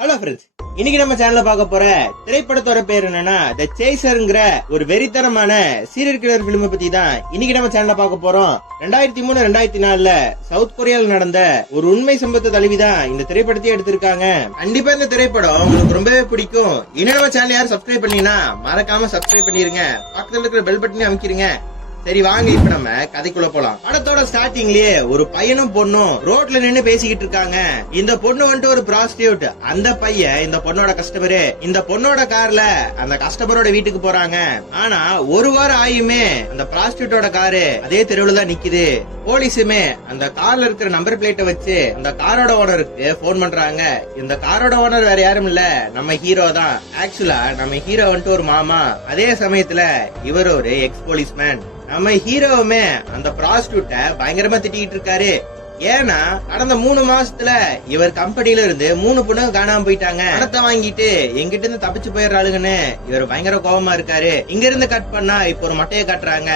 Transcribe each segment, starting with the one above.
Hello friends இன்னைக்கு நம்ம சேனல்ல பார்க்க போற திரைப்படத்தோட பேர் என்னன்னா த சேசர்ங்கிற ஒரு வெறித்தனமான சீரியல் கிளர் பிலிம் பத்தி தான் இன்னைக்கு நம்ம சேனல்ல பார்க்க போறோம். ரெண்டாயிரத்தி மூணு ரெண்டாயிரத்தி நாலுல சவுத் கொரியால நடந்த ஒரு உண்மை சம்பவத்தை தழுவிதான் இந்த திரைப்படத்தையே எடுத்திருக்காங்க. கண்டிப்பா இந்த திரைப்படம் உங்களுக்கு ரொம்பவே பிடிக்கும். இன்னும் நம்ம சேனல் யாரும் சப்ஸ்கிரைப் பண்ணீங்கன்னா மறக்காம சப்ஸ்கிரைப் பண்ணிருங்க. பக்கத்துல இருக்கிற பெல் பட்டனையும் அமைக்கிறீங்க சரி வாங்க இப்ப நம்ம கதைக்குள்ள போலாம். படத்தோட ஸ்டார்டிங்லயே ஒரு பையனும் பொண்ணும் ரோட்ல நின்னு பேசிக்கிட்டு இருக்காங்க. இந்த பொண்ணு வந்துட்டு ஒரு ப்ராஸ்டியூட் அந்த பையன் இந்த பொண்ணோட கஸ்டமரு இந்த பொண்ணோட கார்ல அந்த கஸ்டமரோட வீட்டுக்கு போறாங்க. ஆனா ஒரு வாரம் ஆயுமே அந்த ப்ராஸ்டியூட்டோட காரு அதே தெருவுல தான் நிக்குது. போலீஸுமே அந்த கார்ல இருக்கிற நம்பர் பிளேட்டை வச்சு அந்த காரோட ஓனருக்கு போன் பண்றாங்க. இந்த காரோட ஓனர் வேற யாரும் இல்ல. நம்ம ஹீரோ தான். ஆக்சுவலா நம்ம ஹீரோ வந்துட்டு ஒரு மாமா. அதே சமயத்துல இவர் ஒரு எக்ஸ் போலீஸ்மேன் நம்ம ஹீரோவுமே அந்த ப்ராஸ்டியூட்ட பயங்கரமா திட்டிகிட்டு இருக்காரு. ஏன்னா கடந்த மூணு மாசத்துல இவர் கம்பெனில இருந்து மூணு பொண்ணுங்க காணாம போயிட்டாங்க. பணத்தை வாங்கிட்டு எங்கிட்ட இருந்து தப்பிச்சு போயிடுறாளுங்கன்னு இவர் பயங்கர கோபமா இருக்காரு. இங்க இருந்து கட் பண்ணா இப்ப ஒரு மொட்டையை கட்டுறாங்க.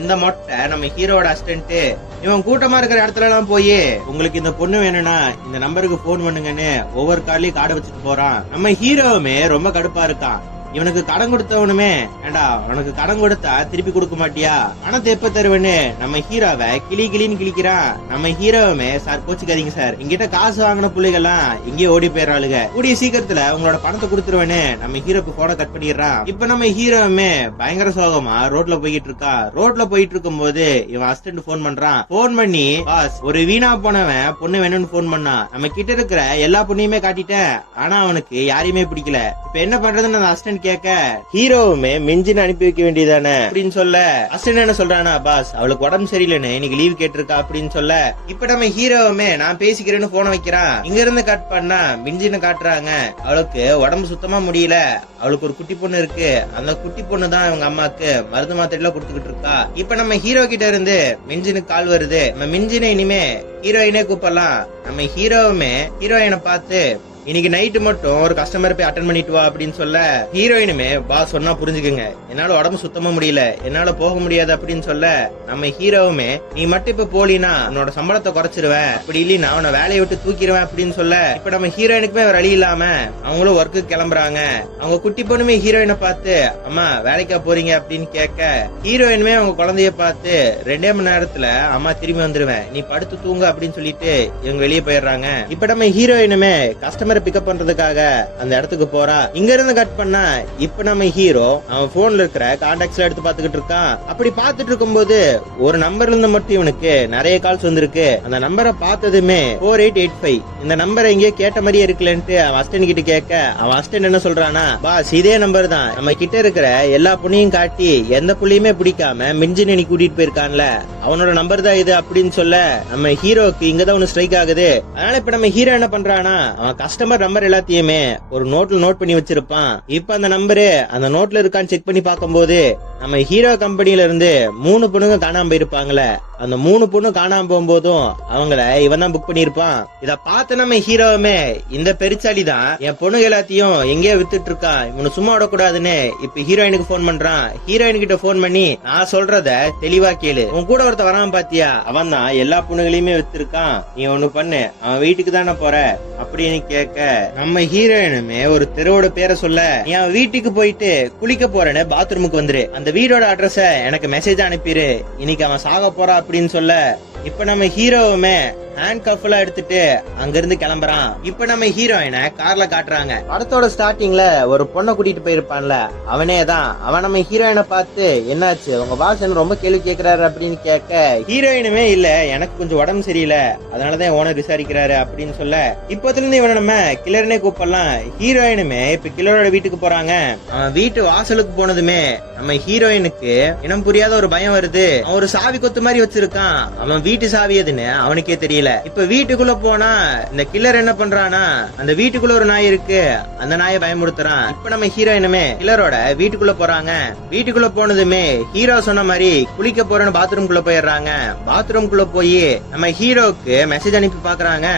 இந்த மொட்டை நம்ம ஹீரோட அசிஸ்டன்ட் இவன் கூட்டமா இருக்கிற இடத்துல எல்லாம் போய் உங்களுக்கு இந்த பொண்ணு வேணும்னா இந்த நம்பருக்கு போன் பண்ணுங்கன்னு ஒவ்வொரு கார்லயும் காடை வச்சுட்டு போறான். நம்ம ஹீரோவுமே ரொம்ப கடுப்பா இருக்கான். இவனுக்கு கடன் கொடுத்தவனுமே. ஏண்டா உனக்கு கடன் கொடுத்தா திருப்பி கொடுக்க மாட்டியா? பணத்தை எப்ப தருவேன்னு? நம்ம ஹீரோவை கிளி கிளின்னு கிளிக்கிறான் நம்ம ஹீரோவுமே சார் கோச்சுக்காதீங்க சார். எங்கிட்ட காசு வாங்கின பிள்ளைகள்லாம் எங்கேயோ ஓடி போயிடறாளுங்க. கூடிய சீக்கிரத்துல உங்களோட பணத்தை கொடுத்துருவேன்னு நம்ம ஹீரோக்கு போட கட் பண்ணிடுறான். இப்ப நம்ம ஹீரோவுமே பயங்கர சோகமா ரோட்ல போய்கிட்டு இருக்கா ரோட்ல போயிட்டு இருக்கும் போது இவன் அசிஸ்டன்ட் போன் பண்றான். போன் பண்ணி பாஸ் ஒரு வீணா போனவன் பொண்ணு வேணும்னு போன் பண்ணான் நம்ம கிட்ட இருக்கிற எல்லா பொண்ணையுமே காட்டிட்டேன். ஆனா அவனுக்கு யாரையுமே பிடிக்கல. இப்ப என்ன பண்றதுன்னு அந்த அசிஸ்டன்ட் கேட்க ஹீரோவுமே மிஞ்சின்னு அனுப்பி வைக்க வேண்டியதானே அப்படின்னு சொல்ல அசன் என்ன சொல்றானா பாஸ்? அவளுக்கு உடம்பு சரியில்லைன்னு இன்னைக்கு லீவ் கேட்டிருக்கா? அப்படின்னு சொல்ல இப்ப நம்ம ஹீரோவுமே நான் பேசிக்கிறேன்னு போன வைக்கிறான். இங்க இருந்து கட் பண்ணா மிஞ்சின்னு காட்டுறாங்க. அவளுக்கு உடம்பு சுத்தமா முடியல. அவளுக்கு ஒரு குட்டி பொண்ணு இருக்கு. அந்த குட்டி பொண்ணு தான் இவங்க அம்மாக்கு மருந்து மாத்திரை கொடுத்துக்கிட்டு இருக்கா. இப்ப நம்ம ஹீரோ கிட்ட இருந்து மிஞ்சினுக்கு கால் வருது. நம்ம மிஞ்சினை இனிமே ஹீரோயினே கூப்பிடலாம். நம்ம ஹீரோவுமே ஹீரோயினை பார்த்து இன்னைக்கு நைட்டு மட்டும் ஒரு கஸ்டமர் போய் அட்டன் பண்ணிட்டு வா அப்படின்னு சொல்ல ஹீரோயினுமே பா சொன்னா புரிஞ்சுக்குங்க. என்னால உடம்பு சுத்தமா முடியல என்னால போக முடியாது அப்படின்னு சொல்ல நம்ம ஹீரோவுமே நீ மட்டும் இப்ப போலினா உன்னோட சம்பளத்தை குறைச்சிருவேன். அப்படி இல்லைன்னா அவனை வேலையை விட்டு தூக்கிடுவேன் அப்படின்னு சொல்ல இப்ப நம்ம ஹீரோயினுக்குமே வழி இல்லாம அவங்களும் ஒர்க்கு கிளம்புறாங்க. அவங்க குட்டி பொண்ணுமே ஹீரோயினை பார்த்து அம்மா வேலைக்கா போறீங்க? அப்படின்னு கேட்க ஹீரோயினுமே அவங்க குழந்தைய பார்த்து ரெண்டே மணி நேரத்துல அம்மா திரும்பி வந்துருவேன். நீ படுத்து தூங்க அப்படின்னு சொல்லிட்டு இவங்க வெளியே போயிடுறாங்க. இப்ப நம்ம ஹீரோயினுமே கஸ்டமர் கேமரா பிக்கப் பண்றதுக்காக அந்த இடத்துக்கு போறா. இங்க இருந்து கட் பண்ணா இப்ப நம்ம ஹீரோ அவன் போன்ல இருக்கிற கான்டாக்ட்ஸ்ல எடுத்து பாத்துக்கிட்டு இருக்கான். அப்படி பாத்துட்டு இருக்கும்போது ஒரு நம்பர்ல இருந்து மட்டும் இவனுக்கு நிறைய கால்ஸ் வந்திருக்கு. அந்த நம்பரை பார்த்ததுமே ஃபோர் எயிட் எயிட் ஃபைவ் இந்த நம்பரை எங்கேயோ கேட்ட மாதிரியே இருக்குல்லன்ட்டு அவன் அஸ்டன் கிட்ட கேட்க அவன் அஸ்டன் என்ன சொல்றானா பாஸ் இதே நம்பர் தான். நம்ம கிட்ட இருக்கிற எல்லா புண்ணியும் காட்டி எந்த புள்ளியுமே பிடிக்காம மிஞ்சின நீ கூட்டிட்டு போயிருக்கான்ல. அவனோட நம்பர் தான் இது அப்படின்னு சொல்ல நம்ம ஹீரோக்கு இங்கதான் ஒன்னு ஸ்ட்ரைக் ஆகுது. அதனால இப்ப நம்ம ஹீரோ என்ன பண்றானா அவன் கஸ்டமர் நம்பர் எல்லாத்தையுமே ஒரு நோட்ல நோட் பண்ணி வச்சிருப்பான். இப்ப அந்த நம்பரு அந்த நோட்ல இருக்கான்னு செக் பண்ணி பார்க்கும்போது நம்ம ஹீரோ கம்பெனில இருந்து மூணு பொண்ணுங்க காணாம போயிருப்பாங்களே. அந்த மூணு பொண்ணு காணாம போகும்போதும் அவங்கள இவன் தான் புக் பண்ணிருப்பான் இத பார்த்த நம்ம ஹீரோவுமே இந்த பெருச்சாலி தான் என் பொண்ணுங்க எல்லாத்தையும் எங்கேயோ வித்துட்டு இருக்கா இவனு சும்மா விடக்கூடாதுன்னு இப்ப ஹீரோயினுக்கு போன் பண்றான். ஹீரோயின் கிட்ட போன் பண்ணி நான் சொல்றத தெளிவா கேளு. உன் கூட ஒருத்த வராம பாத்தியா? அவன் தான் எல்லா பொண்ணுகளையுமே வித்துருக்கான். நீ ஒண்ணு பண்ணு. அவன் வீட்டுக்கு தானே போற? அப்படின்னு கேட்க நம்ம ஹீரோயினுமே ஒரு தெருவோட பேரை சொல்ல நீ அவன் வீட்டுக்கு போயிட்டு குளிக்க போறேன்னு பாத்ரூமுக்கு வந்துரு. அந்த வீடோட அட்ரஸ எனக்கு மெசேஜ் அனுப்பிடு இன்னைக்கு அவன் சாக போறா அப்படின்னு சொல்ல இப்ப நம்ம ஹீரோவுமே ஹேண்ட் கஃப் எல்லாம் எடுத்துட்டு அங்க இருந்து கிளம்புறான். இப்ப நம்ம ஹீரோயினை கார்ல காட்டுறாங்க. படத்தோட ஸ்டார்டிங்ல ஒரு பொண்ணை கூட்டிட்டு போயிருப்பான்ல அவனே தான். அவன் நம்ம ஹீரோயினை பார்த்து என்னாச்சு? உங்க பாஸ் என்ன ரொம்ப கேள்வி கேக்குறாரு அப்படின்னு கேட்க ஹீரோயினுமே இல்ல எனக்கு கொஞ்சம் உடம்பு சரியில்லை. அதனாலதான் ஓனர் விசாரிக்கிறாரு அப்படின்னு சொல்ல இப்பத்துல இருந்து இவனை நம்ம கிளர்னே கூப்பிடலாம். ஹீரோயினுமே இப்ப கிளரோட வீட்டுக்கு போறாங்க. அவன் வீட்டு வாசலுக்கு போனதுமே நம்ம ஹீரோயினுக்கு இனம் புரியாத ஒரு பயம் வருது. அவன் ஒரு சாவி கொத்து மாதிரி வச்சிருக்கான். அவன் வீட்டு சாவி எதுன்னு அவனுக்கே தெரியல. இப்ப வீட்டுக்குள்ள போனா இந்த கில்லர் என்ன பண்றானா அந்த வீட்டுக்குள்ள ஒரு நாய் இருக்கு. அந்த நாயை பயமுறுத்துறான். இப்ப நம்ம ஹீரோயினுமே கில்லரோட வீட்டுக்குள்ள போறாங்க. வீட்டுக்குள்ள போனதுமே ஹீரோ சொன்ன மாதிரி குளிக்க போறேன்னு பாத்ரூம்குள்ள போயிடுறாங்க. பாத்ரூம்குள்ள போய் நம்ம ஹீரோக்கு மெசேஜ் அனுப்பி பாக்குறாங்க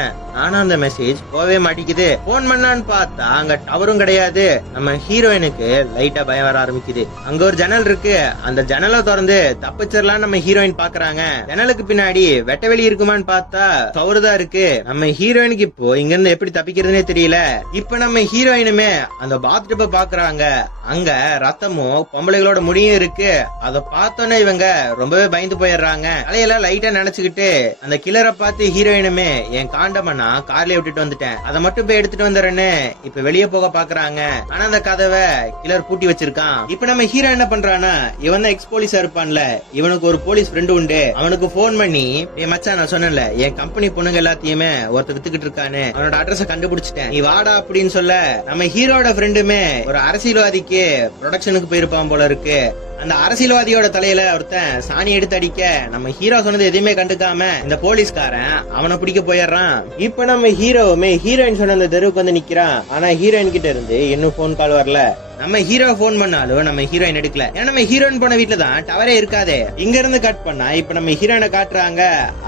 ஆனா அந்த மெசேஜ் போவே மாட்டேங்குது. போன் பண்ணான்னு பார்த்தா அங்க டவரும் கிடையாது. நம்ம ஹீரோயினுக்கு லைட்டா பயம் வர ஆரம்பிக்குது. அங்க ஒரு ஜன்னல் இருக்கு. அந்த ஜன்னலை திறந்து தப்பிச்சிடலாம் நம்ம ஹீரோயின் பாக்குறாங்க ஜன்னலுக்கு பின்னாடி வெட்டவெளி வெட்ட வெளி இருக்குமான்னு பார்த்தா சவுறுதான் இருக்கு. நம்ம ஹீரோயினுக்கு இப்போ இங்க இருந்து எப்படி தப்பிக்கிறதுனே தெரியல. இப்ப நம்ம ஹீரோயினுமே அந்த பாத்டப்ப பாக்குறாங்க. அங்க ரத்தமும் பொம்பளைகளோட முடியும் இருக்கு. அத பார்த்தோன்னே இவங்க ரொம்பவே பயந்து போயிடுறாங்க. தலையெல்லாம் லைட்டா நினைச்சுக்கிட்டு அந்த கிளரை பார்த்து ஹீரோயினுமே என் காண்டமனா கார்லயே விட்டுட்டு வந்துட்டேன். அதை மட்டும் போய் எடுத்துட்டு வந்துடுறேன்னு இப்ப வெளியே போக பாக்குறாங்க. ஆனா அந்த கதவை கிளர் பூட்டி வச்சிருக்கான். இப்ப நம்ம ஹீரோ என்ன பண்றானா இவன் தான் எக்ஸ் போலீஸா இருப்பான்ல. இவனுக்கு ஒரு போலீஸ் ஃப்ரெண்டு உண்டு. அவனுக்கு போன் பண்ணி என் மச்சான் நான் சொன்னேன்ல என் கம்பெனி பொண்ணுங்க எல்லாத்தையுமே ஒருத்தர் வித்துக்கிட்டு இருக்கானு. அவனோட அட்ரஸ கண்டுபிடிச்சிட்டேன். நீ வாடா அப்படின்னு சொல்ல நம்ம ஹீரோட ஃப்ரெண்டுமே ஒரு அரசியல்வாதிக்கு ப்ரொடக்ஷனுக்கு போயிருப்பான் போல இருக்கு. அந்த அரசியல்வாதியோட தலையில ஒருத்தன் சாணி எடுத்து அடிக்க நம்ம ஹீரோ சொன்னது எதுவுமே கண்டுக்காம இந்த போலீஸ்காரன் அவனை பிடிக்க போயிடுறான். இப்ப நம்ம ஹீரோவுமே ஹீரோயின் சொன்ன அந்த தெருவுக்கு வந்து நிக்கிறான். ஆனா ஹீரோயின் கிட்ட இருந்து இன்னும் போன் கால் வரல. நம்ம ஹீரோ போன் பண்ணாலும் நம்ம ஹீரோயின் எடுக்கல. ஏன்னா நம்ம ஹீரோயின் போன வீட்டுல தான் டவரே இருக்காதே. இங்க இருந்து கட் பண்ணா இப்ப நம்ம ஹீரோயினை காட்டுறாங்க.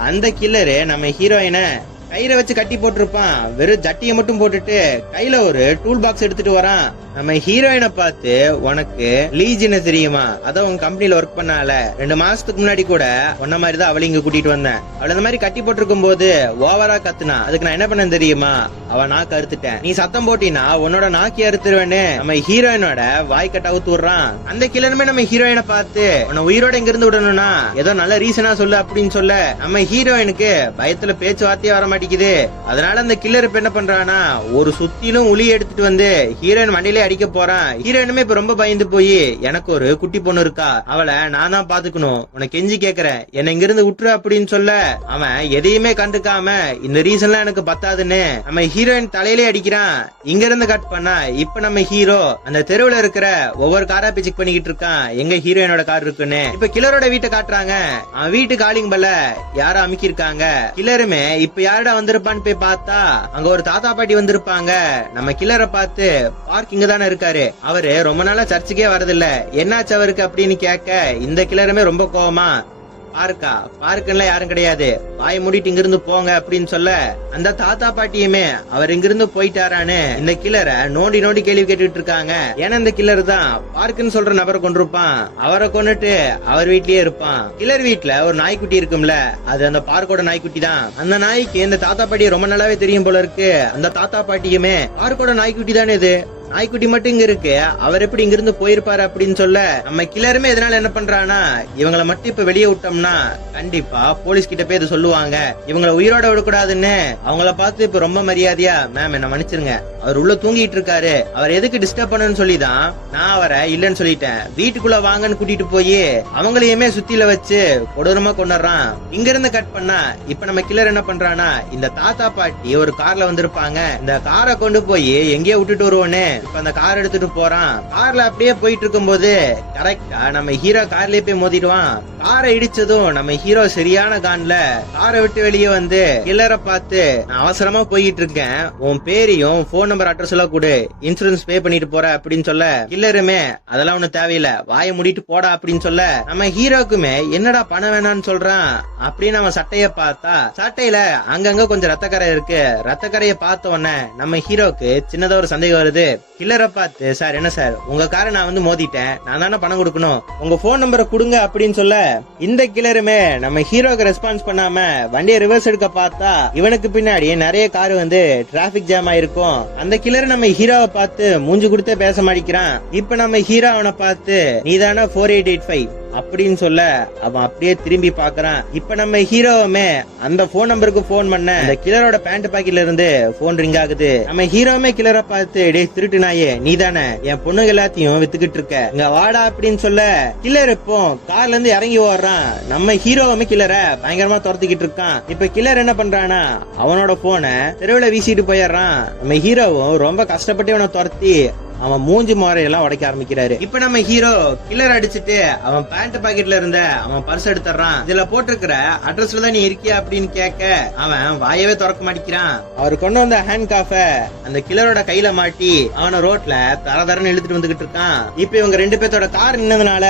அந்த கில்லரு நம்ம ஹீரோயினை கயிறை வச்சு கட்டி போட்டிருப்பான். வெறும் ஜட்டியை மட்டும் போட்டுட்டு கையில ஒரு டூல் பாக்ஸ் எடுத்துட்டு வரான். நம்ம ஹீரோயினை பார்த்து உனக்கு லீஜின தெரியுமா? அதான் உன் கம்பெனில ஒர்க் பண்ணால. ரெண்டு மாசத்துக்கு முன்னாடி கூட உன்ன மாதிரி தான் அவளை இங்க கூட்டிட்டு வந்தேன். அவள இந்த மாதிரி கட்டி போட்டிருக்கும் போது ஓவரா கத்துனா அதுக்கு நான் என்ன பண்ண தெரியுமா? அவ நாக்கு அறுத்துட்டேன் நீ சத்தம் போட்டினா உன்னோட நாக்கி அறுத்துருவேன்னு நம்ம ஹீரோயினோட வாய்க்கட்ட அவுத்து விடுறான். அந்த கிளனுமே நம்ம ஹீரோயினை பார்த்து உன்னை உயிரோட இங்க இருந்து விடணும்னா ஏதோ நல்ல ரீசனா சொல்லு அப்படின்னு சொல்ல நம்ம ஹீரோயினுக்கு பயத்துல பேச்சுவார்த்தையே வர மாட்டேங்குது. அதனால அந்த கில்லர் இப்ப என்ன பண்றானா ஒரு சுத்திலும் உளி எடுத்துட்டு வந்து ஹீரோயின் மண்டையிலே அடிக்க போறான். ஹீரோயினுமே இப்ப ரொம்ப பயந்து போய் எனக்கு ஒரு குட்டி பொண்ணு இருக்கா? அவளை நான் தான் பாத்துக்கணும். உனக்கு கெஞ்சி கேக்குறேன். என்ன இங்க இருந்து விட்டுரு அப்படின்னு சொல்ல அவன் எதையுமே கண்டுக்காம இந்த ரீசன்லாம் எனக்கு பத்தாதுன்னு நம்ம ஹீரோயின் தலையிலே அடிக்கிறான். இங்க இருந்து கட் பண்ணா இப்ப நம்ம ஹீரோ அந்த தெருவுல இருக்கிற ஒவ்வொரு காரா செக் பண்ணிக்கிட்டு இருக்கான். எங்க ஹீரோயினோட கார் இருக்குன்னு. இப்ப கிளரோட வீட்டை காட்டுறாங்க. அவன் வீட்டு காலிங் பல்ல யாரும் அமுக்கி இருக்காங்க கில்லருமே இப்ப யாரடா வந்திருப்பான்னு போய் பார்த்தா அங்க ஒரு தாத்தா பாட்டி வந்திருப்பாங்க. நம்ம கில்லரை பார்த்து பார்க் இங்க தானே இருக்காரு. அவரு ரொம்ப நாளா சர்ச்சுக்கே வரதில்ல. என்னாச்சு அவருக்கு? அப்படின்னு கேட்க இந்த கில்லருமே ரொம்ப கோவமா பார்க்கா? பார்க்கெல்லாம் யாரும் கிடையாது. வாய் மூடிட்டு இங்கிருந்து போங்க அப்படின்னு சொல்ல அந்த தாத்தா பாட்டியுமே அவர் இங்கிருந்து போயிட்டாரான்னு இந்த கில்லரை நோண்டி நோண்டி கேள்வி கேட்டுட்டு இருக்காங்க. ஏன்னா இந்த கில்லர் தான் பார்க்குன்னு சொல்ற நபரை கொண்டிருப்பான் அவரை கொண்டுட்டு அவர் வீட்லயே இருப்பான். கில்லர் வீட்டுல ஒரு நாய்க்குட்டி இருக்கும்ல அது அந்த பார்க்கோட நாய்க்குட்டி தான். அந்த நாய்க்கு இந்த தாத்தா பாட்டி ரொம்ப நல்லாவே தெரியும் போல இருக்கு. அந்த தாத்தா பாட்டியுமே பார்க்கோட நாய்க்குட்டி தானே இது? நாய்க்குட்டி மட்டும் இங்க இருக்கு. அவர் எப்படி இங்க இருந்து போயிருப்பாரு அப்படின்னு சொல்ல நம்ம கிளருமே இதனால என்ன பண்றானா இவங்கள மட்டும் இப்ப வெளியே விட்டோம்னா கண்டிப்பா போலீஸ் கிட்ட போய் இதை சொல்லுவாங்க. இவங்கள உயிரோட விடக்கூடாதுன்னு அவங்கள பார்த்து இப்ப ரொம்ப மரியாதையா மேம் என்ன மன்னிச்சிருங்க. அவர் உள்ள தூங்கிட்டு இருக்காரு. அவர் எதுக்கு டிஸ்டர்ப் பண்ணணும்னு சொல்லி தான் நான் அவரை இல்லைன்னு சொல்லிட்டேன். வீட்டுக்குள்ள வாங்கன்னு கூட்டிட்டு போய் அவங்களையுமே சுத்தில வச்சு கொடூரமா கொண்டுறான் இங்க இருந்து கட் பண்ணா இப்ப நம்ம கிளர் என்ன பண்றானா இந்த தாத்தா பாட்டி ஒரு கார்ல வந்திருப்பாங்க. இந்த காரை கொண்டு போய் எங்கேயோ விட்டுட்டு வருவோன்னு இப்ப அந்த கார் எடுத்துட்டு போறான். கார்ல அப்படியே போயிட்டு இருக்கும்போது கரெக்டா நம்ம ஹீரோ கார்லயே போய் மோதிடுவான். காரை இடிச்சதும் நம்ம ஹீரோ சரியான கான்ல காரை விட்டு வெளியே வந்து கில்லரை பார்த்து நான் அவசரமா போயிட்டு இருக்கேன். உன் பேரையும் போன் நம்பர் அட்ரஸ் எல்லாம் கொடு. இன்சூரன்ஸ் பே பண்ணிட்டு போற அப்படின்னு சொல்ல கில்லருமே அதெல்லாம் ஒண்ணு தேவையில்ல. வாயை மூடிட்டு போடா அப்படின்னு சொல்ல நம்ம ஹீரோக்குமே என்னடா பணம் வேணாம்னு சொல்றான்? அப்படின்னு அவன் சட்டைய பார்த்தா சட்டையில அங்கங்க கொஞ்சம் ரத்தக்கரை இருக்கு. ரத்தக்கரையை பார்த்த உடனே நம்ம ஹீரோக்கு சின்னதா ஒரு சந்தேகம் வருது. கில்லரை பார்த்து சார் என்ன சார்? உங்க காரை நான் வந்து மோதிட்டேன். நான் தானே பணம் கொடுக்கணும். உங்க போன் நம்பரை கொடுங்க அப்படின்னு சொல்ல இந்த கில்லருமே நம்ம ஹீரோக்கு ரெஸ்பான்ஸ் பண்ணாம வண்டியை ரிவர்ஸ் எடுக்க பார்த்தா இவனுக்கு பின்னாடி நிறைய கார் வந்து டிராபிக் ஜாம் ஆயிருக்கும். அந்த கில்லர் நம்ம ஹீரோவை பார்த்து மூஞ்சி கொடுத்தே பேச மாட்டேங்கிறான் இப்ப நம்ம ஹீரோ அவனை பார்த்து நீதானே ஃபோர் எயிட் எயிட் ஃபைவ் அப்படின்னு சொல்ல அவன் அப்படியே திரும்பி பாக்குறான் இப்ப நம்ம ஹீரோவுமே அந்த போன் நம்பருக்கு போன் பண்ண அந்த கிளரோட பேண்ட் பாக்கெட்ல இருந்து போன் ரிங் ஆகுது. நம்ம ஹீரோவுமே கிளரை பார்த்து டேய் திருட்டு நாயே நீதானே? என் பொண்ணுங்க எல்லாத்தையும் வித்துக்கிட்டு இருக்க. இங்க வாடா அப்படின்னு சொல்ல கில்லர் இப்போ கார்ல இருந்து இறங்கி ஓடுறான். நம்ம ஹீரோவுமே கில்லரை பயங்கரமா துரத்திக்கிட்டு இருக்கான். இப்ப கில்லர் என்ன பண்றானா அவனோட போனை தெருவில் வீசிட்டு போயிடுறான். நம்ம ஹீரோவும் ரொம்ப கஷ்டப்பட்டு அவனை துரத்தி அவன் மூஞ்சி முறையெல்லாம் உடைக்க ஆரம்பிக்கிறாரு. இப்ப நம்ம ஹீரோ கில்லர் அடிச்சிட்டு அவன் பேண்ட் பாக்கெட்ல இருந்த அவன் பர்ஸ் எடுத்துறான் இதுல போட்டிருக்கிற அட்ரஸ்ல தான் நீ இருக்கியா அப்படின்னு கேட்க அவன் வாயவே திறக்க மாட்டேங்கிறான். அவர் கொண்டு வந்த ஹேண்ட் காஃப அந்த கில்லரோட கையில மாட்டி அவன ரோட்ல தர தரன்னு இழுத்துட்டு வந்துகிட்டு இருக்கான். இப்ப இவங்க ரெண்டு பேர்த்தோட கார் நின்னதுனால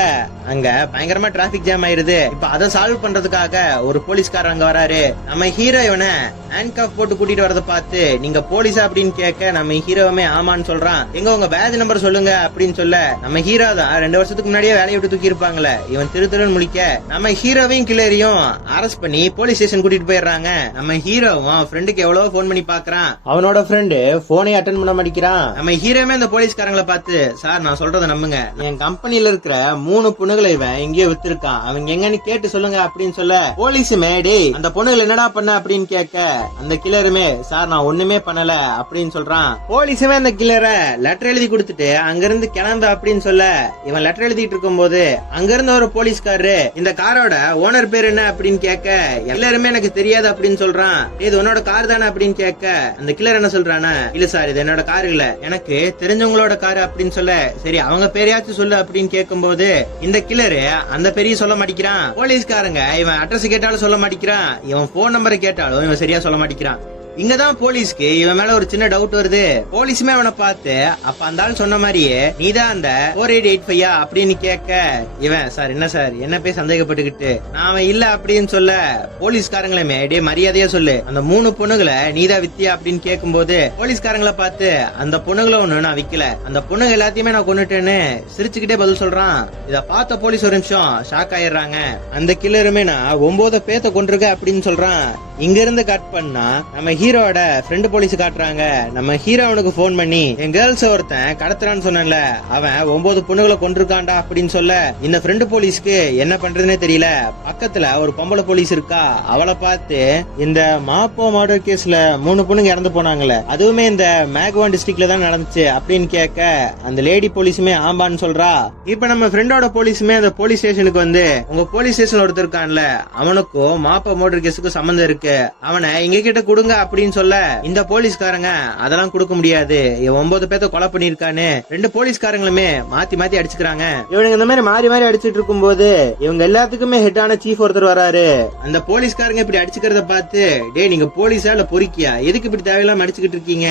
அங்க பயங்கரமா டிராபிக் ஜாம் ஆயிருது. இப்ப அதை சால்வ் பண்றதுக்காக ஒரு போலீஸ்காரர் அங்க வராரு. நம்ம ஹீரோ இவனை ஹேண்ட் காஃப் போட்டு கூட்டிட்டு வரத பார்த்து நீங்க போலீஸா? அப்படின்னு கேட்க நம்ம ஹீரோவுமே ஆமான்னு சொல்றான். எங்க உங்க பேஜ் நம்பர் சொல்லுங்க அப்படின்னு சொல்ல நம்ம ஹீரோ தான். ரெண்டு வருஷத்துக்கு முன்னாடியே வேலையை விட்டு தூக்கி இருப்பாங்களே இவன் திரு திருன்னு முழிக்க நம்ம ஹீரோவையும் கிளரியும் அரெஸ்ட் பண்ணி போலீஸ் ஸ்டேஷன் கூட்டிட்டு போயிடுறாங்க. நம்ம ஹீரோவும் ஃப்ரெண்டுக்கு எவ்வளவோ ஃபோன் பண்ணி பாக்குறான். அவனோட ஃப்ரெண்டு போனே அட்டன் பண்ண மாட்டேங்கிறான். நம்ம ஹீரோவே அந்த போலீஸ்காரங்களை பார்த்து சார் நான் சொல்றதை நம்புங்க. என் கம்பெனில இருக்கிற மூணு பொண்ணுகளை இவன் எங்கேயோ வித்திருக்கான். அவங்க எங்கன்னு கேட்டு சொல்லுங்க அப்படின்னு சொல்ல போலீஸுமே டேய் அந்த பொண்ணுகள் என்னடா பண்ண? அப்படின்னு கேட்க அந்த கிளருமே சார் நான் ஒண்ணுமே பண்ணல அப்படின்னு சொல்றான். போலீஸுமே அந்த கிளரை லெட்டர் எழுதி கொடுத்துட்டு அங்கிருந்து கிளம்ப அப்படின்னு சொல்ல இவன் லெட்டர் எழுதிட்டு இருக்கும் போது அங்கிருந்து ஒரு போலீஸ்காரரு இந்த காரோட ஓனர் பேர் என்ன அப்படின்னு கேட்க எல்லாருமே எனக்கு தெரியாது அப்படின்னு சொல்றான். இது உன்னோட கார் தானே அப்படின்னு கேட்க அந்த கிளர் என்ன சொல்றானா இல்ல சார் இது என்னோட கார் இல்ல. எனக்கு தெரிஞ்சவங்களோட கார் அப்படின்னு சொல்ல சரி அவங்க பேரையாச்சும் சொல்லு அப்படின்னு கேட்கும் போது இந்த கிளரு அந்த பெரிய சொல்ல மாட்டேங்கிறான் போலீஸ்காரங்க இவன் அட்ரஸ் கேட்டாலும் சொல்ல மாட்டேங்கிறான் இவன் போன் நம்பரை கேட்டாலும் இவன் சரியா சொல்ல மாட்டேங்கிறான் இங்கதான் போலீஸ்க்கு இவன் மேல ஒரு சின்ன டவுட் வருது. போலீஸுமே அவனை பார்த்து அப்ப அந்த ஆள் சொன்ன மாதிரியே நீதான் அந்த போர் எயிட் எயிட் ஃபைவ் அப்படின்னு கேட்க இவன் சார் என்ன சார்? என்ன போய் சந்தேகப்பட்டுக்கிட்டு? நான் அவன் இல்ல அப்படின்னு சொல்ல போலீஸ்காரங்களுமே டே மரியாதையா சொல்லு. அந்த மூணு பொண்ணுகளை நீதான் வித்தியா? அப்படின்னு கேட்கும்போது போலீஸ்காரங்களை பார்த்து அந்த பொண்ணுகளை ஒண்ணு நான் விக்கல. அந்த பொண்ணுங்க எல்லாத்தையுமே நான் கொண்டுட்டேன்னு சிரிச்சுக்கிட்டே பதில் சொல்றான். இத பார்த்த போலீஸ் ஒரு நிமிஷம் ஷாக் ஆயிடுறாங்க. அந்த கில்லருமே நான் ஒன்பது பேத்த கொண்டிருக்க அப்படின்னு சொல்றான். இங்க இருந்து கட் பண்ணா நம்ம ஹீரோட ஃப்ரெண்டு போலீஸ் காட்டுறாங்க. நம்ம ஹீரோ அவனுக்கு ஃபோன் பண்ணி என் கேர்ள்ஸ் ஒருத்தன் கடத்துறான்னு சொன்னேன்ல. அவன் ஒன்பது பொண்ணுகளை கொண்டிருக்கான்டா அப்படின்னு சொல்ல இந்த ஃப்ரெண்டு போலீஸ்க்கு என்ன பண்றதுனே தெரியல. பக்கத்துல ஒரு பொம்பளை போலீஸ் இருக்கா? அவளை பார்த்து இந்த மாப்போ மர்டர் கேஸ்ல மூணு பொண்ணுங்க இறந்து போனாங்கல்ல. அதுவுமே இந்த மேக்வான் டிஸ்ட்ரிக்ட்ல தான் நடந்துச்சு அப்படின்னு கேட்க அந்த லேடி போலீஸுமே ஆம்பான்னு சொல்றா. இப்ப நம்ம ஃப்ரெண்டோட போலீஸுமே அந்த போலீஸ் ஸ்டேஷனுக்கு வந்து உங்க போலீஸ் ஸ்டேஷன் ஒருத்தர் இருக்கான்ல அவனுக்கும் மாப்போ மர்டர் கேஸுக்கும் சம்மந்தம் இருக்கு. அவனை எங்க கிட்ட கொடுங்க அப்படின்னு சொல்ல இந்த போலீஸ்காரங்க அதெல்லாம் கொடுக்க முடியாது. ஒன்பது பேத்த கொலை பண்ணிருக்கான்னு ரெண்டு போலீஸ்காரங்களுமே மாத்தி மாத்தி அடிச்சுக்கிறாங்க. இவனுங்க இந்த மாதிரி மாறி மாறி அடிச்சிட்டு இருக்கும்போது இவங்க எல்லாத்துக்குமே ஹெட்டான சீஃப் ஒருத்தர் வராரு. அந்த போலீஸ்காரங்க இப்படி அடிச்சுக்கிறத பார்த்து டேய் நீங்க போலீஸா இல்ல பொறுக்கியா? எதுக்கு இப்படி தேவையில்லாம அடிச்சுக்கிட்டு இருக்கீங்க?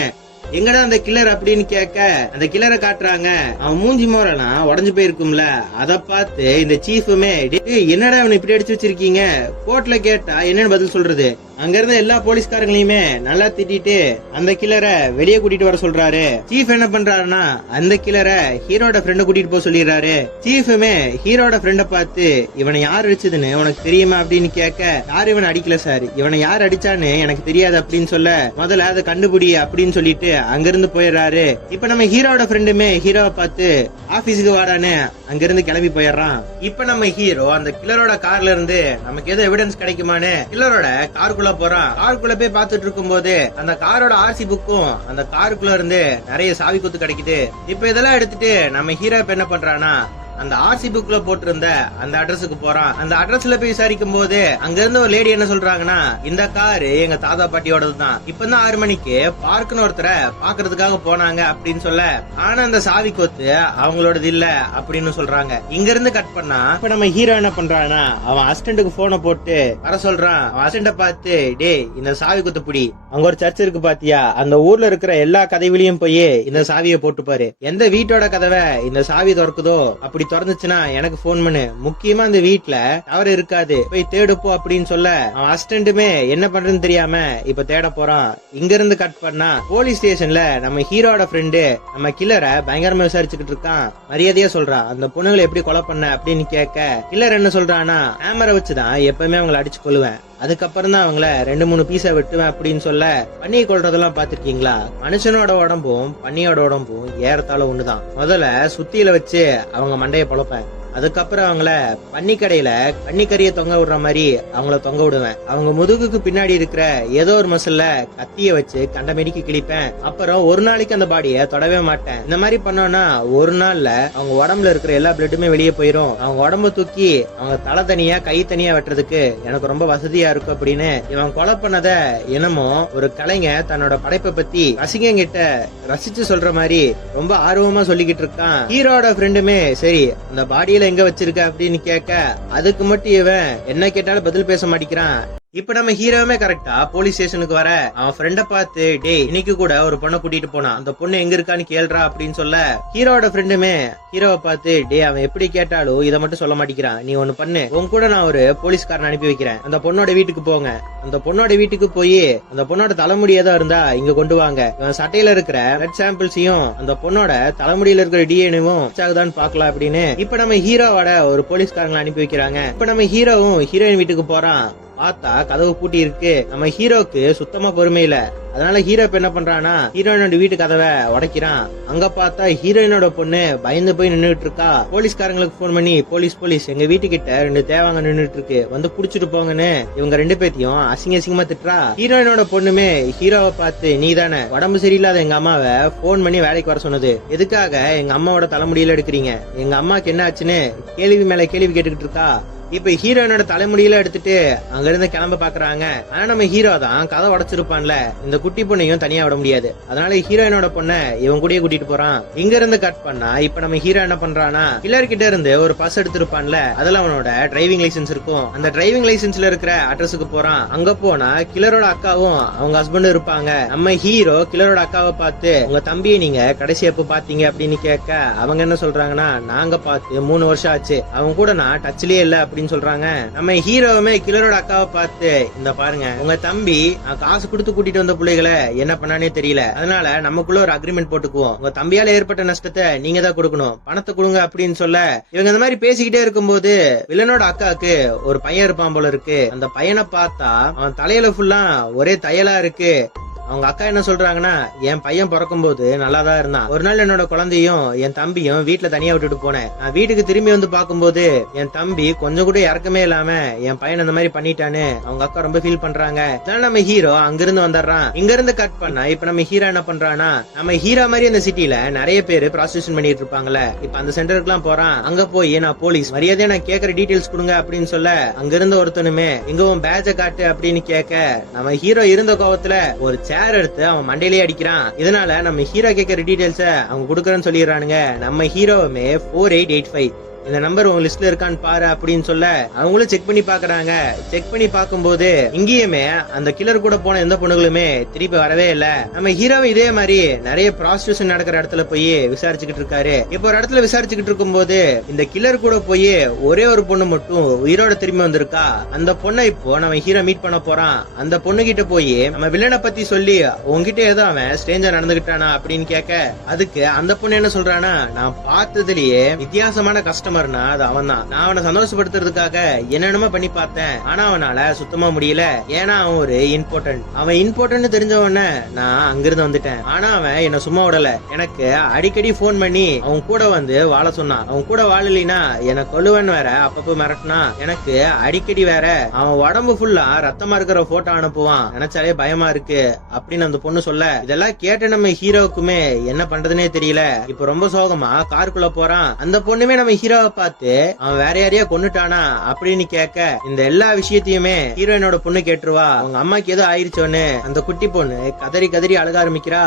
எங்கடா அந்த கில்லர் அப்படின்னு கேட்க அந்த கில்லரை காட்டுறாங்க. அவன் மூஞ்சி மோரெல்லாம் உடஞ்சு போயிருக்கும்ல. அத பார்த்து இந்த சீஃபுமே என்னடா அவனை இப்படி அடிச்சு வச்சிருக்கீங்க? கோர்ட்ல கேட்டா என்னன்னு பதில் சொல்றது? அங்கிருந்த எல்லா போலீஸ்காரங்களையுமே நல்லா திட்டிட்டு அந்த கில்லரை வெளியே கூட்டிட்டு வர சொல்றாரு. சீஃப் என்ன பண்றாருன்னா அந்த கில்லரை ஹீரோட ஃப்ரெண்ட கூட்டிட்டு போக சொல்லிடுறாரு. சீஃபுமே ஹீரோட ஃப்ரெண்ட பார்த்து இவனை யார் அடிச்சதுன்னு உனக்கு தெரியுமா? அப்படின்னு கேட்க யார் இவனை அடிக்கல சார் இவனை யார் அடிச்சான்னு எனக்கு தெரியாது அப்படின்னு சொல்ல முதல்ல அதை கண்டுபிடி அப்படின்னு சொல்லிட்டு அங்கிருந்து போயிடுறாரு. இப்ப நம்ம ஹீரோட ஃப்ரெண்டுமே ஹீரோவை பார்த்து ஆபீஸுக்கு வாடான்னு அங்கிருந்து கிளம்பி போயிடுறான். இப்ப நம்ம ஹீரோ அந்த கில்லரோட கார்ல இருந்து நமக்கு எது எவிடன்ஸ் கிடைக்குமான்னு கில்லரோட காருக்குள்ள போறான் காருக்குள்ள போய் பார்த்துட்டு இருக்கும்போது அந்த காரோட ஆர்சி புக்கும் அந்த காருக்குள்ள இருந்து நிறைய சாவி குத்து கிடைக்குது. இப்ப இதெல்லாம் எடுத்துட்டு நம்ம ஹீரோ இப்ப என்ன பண்றானா அந்த ஆர்சி புக்ல போட்டிருந்த அந்த அட்ரஸுக்கு போறான். அந்த அட்ரஸ்ல போய் விசாரிக்கும் போது அங்க இருந்த ஒரு லேடி என்ன சொல்றாங்கன்னா இந்த காரு எங்க தாத்தா பாட்டியோடது தான். இப்பதான் ஆறு மணிக்கு பார்க்குன்னு ஒருத்தரை பாக்குறதுக்காக போனாங்க அப்படின்னு சொல்ல ஆனா அந்த சாவி கொத்து அவங்களோடது இல்ல அப்படின்னு சொல்றாங்க. இங்க இருந்து கட் பண்ணா இப்ப நம்ம ஹீரோ என்ன பண்றானா அவன் அசிஸ்டன்ட்டுக்கு போனை போட்டு வர சொல்றான். அவன் அசிஸ்டன்ட பார்த்து டேய் இந்த சாவி கொத்து புடி. அங்க ஒரு சர்ச் இருக்கு பாத்தியா? அந்த ஊர்ல இருக்கிற எல்லா கதவிலையும் போய் இந்த சாவியை போட்டு பாரு எந்த வீட்டோட கதவை இந்த சாவி திறக்குதோ அப்படி திறந்துச்சுன்னா எனக்கு ஃபோன் பண்ணு. முக்கியமா அந்த வீட்டுல டவர் இருக்காது. போய் தேடுப்போ அப்படின்னு சொல்ல அவன் அசிஸ்டன்ட்டுமே என்ன பண்றதுன்னு தெரியாம இப்ப தேட போறான். இங்க இருந்து கட் பண்ணா போலீஸ் ஸ்டேஷன்ல நம்ம ஹீரோட ஃப்ரெண்டு நம்ம கில்லரை பயங்கரமா விசாரிச்சுக்கிட்டு இருக்கான். மரியாதையா சொல்றான். அந்த பொண்ணுங்களை எப்படி கொலை பண்ண அப்படின்னு கேட்க கில்லர் என்ன சொல்றான்னா கேமரா வச்சுதான் எப்பவுமே அவங்கள அடிச்சு கொள்ளுவேன் அதுக்கப்புறம் தான் அவங்கள ரெண்டு மூணு பீஸா வெட்டுவேன் அப்படின்னு சொல்ல பன்னியை கொள்றதெல்லாம் பாத்திருக்கீங்களா மனுஷனோட உடம்பும் பன்னியோட உடம்பும் ஏறத்தாழ ஒண்ணுதான். முதல்ல சுத்தியில வச்சு அவங்க மண்டையை பொழப்பேன். அதுக்கப்புறம் அவங்கள பன்னிக்கடையில பன்னிக்கறியை தொங்க விடுற மாதிரி அவங்கள தொங்க விடுவேன். அவங்க முதுகுக்கு பின்னாடி இருக்கிற ஏதோ ஒரு மசில்ல கத்திய வச்சு கண்ட மெடிக்கு கிழிப்பேன். அப்புறம் ஒரு நாளைக்கு அந்த பாடியை தொடவே மாட்டேன். இந்த மாதிரி பண்ணோம்னா ஒரு நாள்ல அவங்க உடம்புல இருக்கிற எல்லா பிளட்டுமே வெளியே போயிடும் அவங்க உடம்ப தூக்கி அவங்க தலை தனியா கை தனியா வெட்டுறதுக்கு எனக்கு ரொம்ப வசதியா இருக்கும் அப்படின்னு இவன் கொலை பண்ணத என்னமோ ஒரு கலைஞர் தன்னோட படைப்பை பத்தி ரசிகங்கிட்ட ரசிச்சு சொல்ற மாதிரி ரொம்ப ஆர்வமா சொல்லிக்கிட்டு இருக்கான். ஹீரோட ஃப்ரெண்டுமே சரி அந்த பாடியில எங்க வச்சிருக்க அப்படின்னு கேட்க அதுக்கு மட்டும் இவன் என்ன கேட்டாலும் பதில் பேச மாட்டேங்கிறான் இப்ப நம்ம ஹீரோவுமே கரெக்டா போலீஸ் ஸ்டேஷனுக்கு வர அவன் ஃப்ரெண்ட பார்த்து டேய் இன்னைக்கு கூட ஒரு பொண்ணை கூட்டிட்டு போனான் அந்த பொண்ணு எங்க இருக்கான்னு கேள்றா அப்படின்னு சொல்ல ஹீரோவோட ஃப்ரெண்டுமே ஹீரோவை பார்த்து டே அவன் எப்படி கேட்டாலும் இதை மட்டும் சொல்ல மாட்டேங்கிறான். நீ ஒன்னு பண்ணு. உன் கூட நான் ஒரு போலீஸ்காரன் அனுப்பி வைக்கிறேன். அந்த பொண்ணோட வீட்டுக்கு போங்க. அந்த பொண்ணோட வீட்டுக்கு போய் அந்த பொண்ணோட தலைமுடி ஏதோ இருந்தா இங்க கொண்டு வாங்க. இவன் சட்டையில இருக்கிற பிளட் சாம்பிள்ஸையும் அந்த பொண்ணோட தலைமுடியில இருக்கிற டிஎன்ஏவும் ஆகுதான்னு பாக்கலாம் அப்படின்னு இப்ப நம்ம ஹீரோவோட ஒரு போலீஸ்காரங்களை அனுப்பி வைக்கிறாங்க. இப்ப நம்ம ஹீரோவும் ஹீரோயின் வீட்டுக்கு போறான். பார்த்தா கதவு பூட்டி இருக்கு நம்ம ஹீரோக்கு சுத்தமா பொறுமை இல்ல அதனால ஹீரோ இப்ப என்ன பண்றானா ஹீரோயினோட வீட்டு கதவை உடைக்கிறான். அங்க பார்த்தா ஹீரோயினோட பொண்ணு பயந்து போய் நின்றுட்டு இருக்கா போலீஸ்காரங்களுக்கு போன் பண்ணி போலீஸ் போலீஸ் எங்க வீட்டுக்கிட்ட ரெண்டு தேவாங்க நின்றுட்டு இருக்கு வந்து புடிச்சிட்டு போங்கன்னு இவங்க ரெண்டு பேத்தையும் அசிங்க அசிங்கமா திட்டுறா. ஹீரோயினோட பொண்ணுமே ஹீரோவை பார்த்து நீ தானே உடம்பு சரியில்லாத எங்க அம்மாவை போன் பண்ணி வேலைக்கு வர சொன்னது. எதுக்காக எங்க அம்மாவோட தலைமுடியில எடுக்கிறீங்க? எங்க அம்மாக்கு என்ன ஆச்சுன்னு கேள்வி மேல கேள்வி கேட்டுக்கிட்டு இருக்கா. இப்ப ஹீரோயினோட தலைமுடியில எடுத்துட்டு அங்க இருந்து கிளம்ப பாக்குறாங்க. ஆனா நம்ம ஹீரோ தான் கதை உடைச்சிருப்பான்ல. இந்த குட்டி பொண்ணையும் தனியா விட முடியாது. அதனால ஹீரோயினோட பொண்ணை இவன் கூடயே கூட்டிட்டு போறான். இங்க இருந்து கட் பண்ணா இப்ப நம்ம ஹீரோ என்ன பண்றானா கில்லர் கிட்ட இருந்து ஒரு பஸ் எடுத்திருப்பான்ல. அதுல அவனோட டிரைவிங் லைசென்ஸ் இருக்கும். அந்த டிரைவிங் லைசென்ஸ்ல இருக்கிற அட்ரஸுக்கு போறான். அங்க போனா கிளரோட அக்காவும் அவங்க ஹஸ்பண்டும் இருப்பாங்க. நம்ம ஹீரோ கிளரோட அக்காவை பார்த்து உங்க தம்பியை நீங்க கடைசி எப்ப பாத்தீங்க அப்படின்னு கேட்க அவங்க என்ன சொல்றாங்கன்னா நாங்க பார்த்து மூணு வருஷம் ஆச்சு. அவங்க கூட நான் டச்லயே இல்ல அப்படின்னு சொல்றாங்க. நம்ம ஹீரோவுமே கிளரோட அக்காவை பார்த்து இந்த பாருங்க உங்க தம்பி காசு கொடுத்து கூட்டிட்டு வந்த பிள்ளைகளை என்ன பண்ணானே தெரியல. அதனால நமக்குள்ள ஒரு அக்ரிமெண்ட் போட்டுக்குவோம். உங்க தம்பியால ஏற்பட்ட நஷ்டத்தை நீங்க தான் கொடுக்கணும். பணத்தை கொடுங்க அப்படின்னு சொல்ல இவங்க இந்த மாதிரி பேசிக்கிட்டே இருக்கும்போது வில்லனோட அக்காவுக்கு ஒரு பையன் இருப்பான் போல இருக்கு. அந்த பையனை பார்த்தா அவன் தலையில ஃபுல்லா ஒரே தையலா இருக்கு. அவங்க அக்கா என்ன சொல்றாங்கன்னா என் பையன் பிறக்கும் போது நல்லா தான் இருந்தான். ஒரு நாள் என்னோட குழந்தையும் என் தம்பியும் வீட்டுல தனியா விட்டுட்டு போனேன். நான் வீட்டுக்கு திரும்பி வந்து பார்க்கும்போது என் தம்பி கொஞ்சம் கூட இறக்கமே இல்லாம என் பையன் அந்த மாதிரி பண்ணிட்டான்னு அவங்க அக்கா ரொம்ப ஃபீல் பண்றாங்க. இதனால நம்ம ஹீரோ அங்கிருந்து வந்துடுறான். இங்க இருந்து கட் பண்ணா இப்ப நம்ம ஹீரோ என்ன பண்றானா நம்ம ஹீரோ மாதிரி அந்த சிட்டில நிறைய பேர் ப்ராஸ்டியூஷன் பண்ணிட்டு இருப்பாங்கல்ல. இப்ப அந்த சென்டருக்கு எல்லாம் போறான். அங்க போய் நான் போலீஸ் மரியாதையா நான் கேக்குற டீடைல்ஸ் கொடுங்க அப்படின்னு சொல்ல அங்க இருந்த ஒருத்தனுமே இங்க உன் பேஜ காட்டு அப்படின்னு கேட்க நம்ம ஹீரோ இருந்த கோவத்துல ஒரு சேர் எடுத்து அவன் மண்டையிலே அடிக்கிறான். இதனால நம்ம ஹீரோ கேட்கிற டீடைல்ஸ அவங்க கொடுக்கறேன்னு சொல்லிடுறானுங்க. நம்ம ஹீரோவுமே ஃபோர் எயிட் எயிட் ஃபைவ் இந்த நம்பர் உங்க லிஸ்ட்ல இருக்கான்னு பாரு அப்படின்னு சொல்ல அவங்களும் செக் பண்ணி பாக்குறாங்க. செக் பண்ணி பார்க்கும்போது இங்கேயுமே அந்த கில்லர் கூட போன எந்த பொண்ணுகளுமே திருப்பி வரவே இல்ல. நம்ம ஹீரோவும் இதே மாதிரி நிறைய ப்ராஸ்டியூஷன் நடக்கிற இடத்துல போய் விசாரிச்சுக்கிட்டு இருக்காரு. இப்போ ஒரு இடத்துல விசாரிச்சுக்கிட்டு இருக்கும்போது இந்த கில்லர் கூட போய் ஒரே ஒரு பொண்ணு மட்டும் உயிரோட திரும்பி வந்திருக்கா? அந்த பொண்ணை இப்போ நம்ம ஹீரோ மீட் பண்ண போறான். அந்த பொண்ணு கிட்ட போய் நம்ம வில்லனை பத்தி சொல்லி உங்ககிட்ட ஏதோ அவன் ஸ்ட்ரேஞ்சா நடந்துகிட்டானா அப்படின்னு கேட்க அதுக்கு அந்த பொண்ணு என்ன சொல்றானா நான் பார்த்ததுலயே வித்தியாசமான கஷ்டம் கஸ்டமர்னா அது அவன் தான் நான் அவனை சந்தோஷப்படுத்துறதுக்காக என்னென்னமோ பண்ணி பார்த்தேன். ஆனா அவனால சுத்தமா முடியல. ஏன்னா அவன் ஒரு இம்பார்ட்டன்ட் அவன் இம்பார்ட்டன்ட் தெரிஞ்ச உடனே நான் அங்கிருந்து வந்துட்டேன். ஆனா அவன் என்ன சும்மா விடல. எனக்கு அடிக்கடி ஃபோன் பண்ணி அவன் கூட வந்து வாழ சொன்னான். அவன் கூட வாழலைனா என்ன கொல்லுவன் வேற அப்பப்போ மிரட்டினா எனக்கு அடிக்கடி வேற அவன் உடம்பு ஃபுல்லா ரத்தமா இருக்கிற போட்டோ அனுப்புவான். நினைச்சாலே பயமா இருக்கு அப்படின்னு அந்த பொண்ணு சொல்ல இதெல்லாம் கேட்ட நம்ம ஹீரோவுக்குமே என்ன பண்றதுனே தெரியல. இப்ப ரொம்ப சோகமா காருக்குள்ள போறான். அந்த பொண்ணுமே நம்ம ஹீரோ ஹீரோவை பார்த்து அவன் வேற யாரையா கொன்னுட்டானா? அப்படின்னு கேட்க இந்த எல்லா விஷயத்தையுமே ஹீரோயினோட பொண்ணு கேட்டுருவா. அவங்க அம்மாக்கு ஏதோ ஆயிருச்சோன்னு அந்த குட்டி பொண்ணு கதறி கதறி அழுக ஆரம்பிக்கிறா.